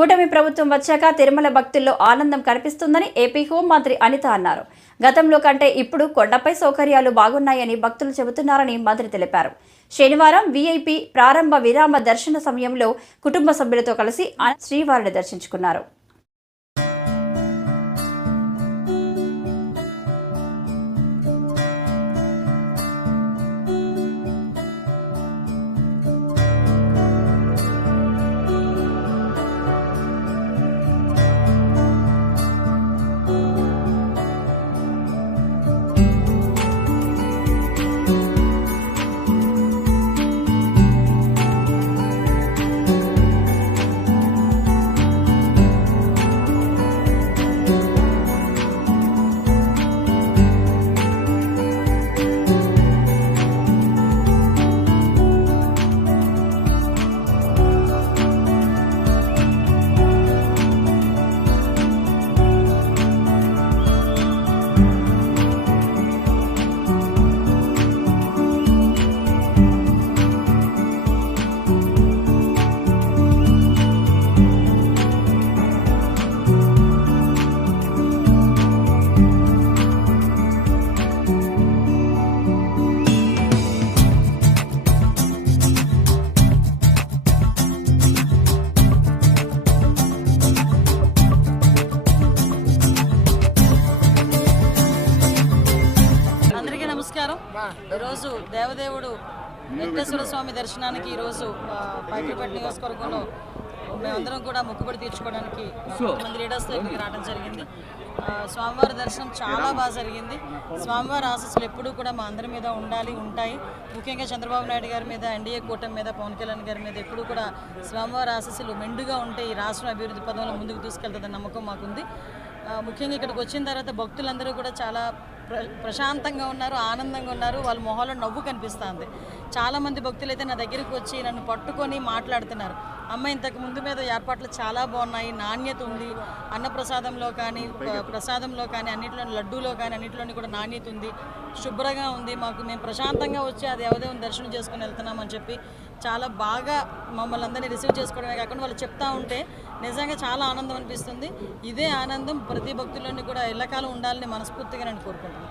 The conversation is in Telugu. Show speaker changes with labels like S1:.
S1: కూటమి ప్రభుత్వం వచ్చాక తిరుమల భక్తుల్లో ఆనందం కనిపిస్తుందని ఏపీ హోంమంత్రి అనిత అన్నారు. గతంలో కంటే ఇప్పుడు కొండపై సౌకర్యాలు బాగున్నాయని భక్తులు చెబుతున్నారని మంత్రి తెలిపారు. శనివారం వీఐపీ ప్రారంభ విరామ దర్శన సమయంలో కుటుంబ సభ్యులతో కలిసి శ్రీవారిని దర్శించుకున్నారు.
S2: ఈరోజు దేవదేవుడు వెంకటేశ్వర స్వామి దర్శనానికి ఈరోజు పైకిపేట నియోజకవర్గంలో మేమందరం కూడా మొక్కుబడి తీర్చుకోవడానికి కొంతమంది లీడర్స్తో ఇక్కడికి రావడం జరిగింది. స్వామివారి దర్శనం చాలా బాగా జరిగింది. స్వామివారి ఆశస్సులు ఎప్పుడూ కూడా మా అందరి మీద ఉండాలి ఉంటాయి. ముఖ్యంగా చంద్రబాబు నాయుడు గారి మీద ఎన్డీఏ కూటమి మీద పవన్ కళ్యాణ్ గారి మీద ఎప్పుడూ కూడా స్వామివారి ఆశస్సులు మెండుగా ఉంటే ఈ రాష్ట్రం అభివృద్ధి పదంలో ముందుకు తీసుకెళ్తుందన్న నమ్మకం మాకుంది. ముఖ్యంగా ఇక్కడికి వచ్చిన తర్వాత భక్తులందరూ కూడా చాలా ప్రశాంతంగా ఉన్నారు ఆనందంగా ఉన్నారు. వాళ్ళ మొహంలో నవ్వు కనిపిస్తుంది. చాలామంది భక్తులు అయితే నా దగ్గరికి వచ్చి నన్ను పట్టుకొని మాట్లాడుతున్నారు. అమ్మ ఇంతకు ముందు మీద ఏర్పాట్లు చాలా బాగున్నాయి. నాణ్యత ఉంది. అన్నప్రసాదంలో కానీ ప్రసాదంలో కానీ అన్నింటిలో లడ్డూలో కానీ అన్నింటిలోని కూడా నాణ్యత ఉంది. శుభ్రంగా ఉంది మాకు. మేము ప్రశాంతంగా వచ్చి అది ఎవదేమో దర్శనం చేసుకుని వెళ్తున్నామని చెప్పి చాలా బాగా మమ్మల్ని అందరినీ రిసీవ్ చేసుకోవడమే కాకుండా వాళ్ళు చెప్తా ఉంటే నిజంగా చాలా ఆనందం అనిపిస్తుంది. ఇదే ఆనందం ప్రతి భక్తుల్లోని కూడా ఎల్లకాలం ఉండాలని మనస్ఫూర్తిగా నేను కోరుకుంటున్నాను.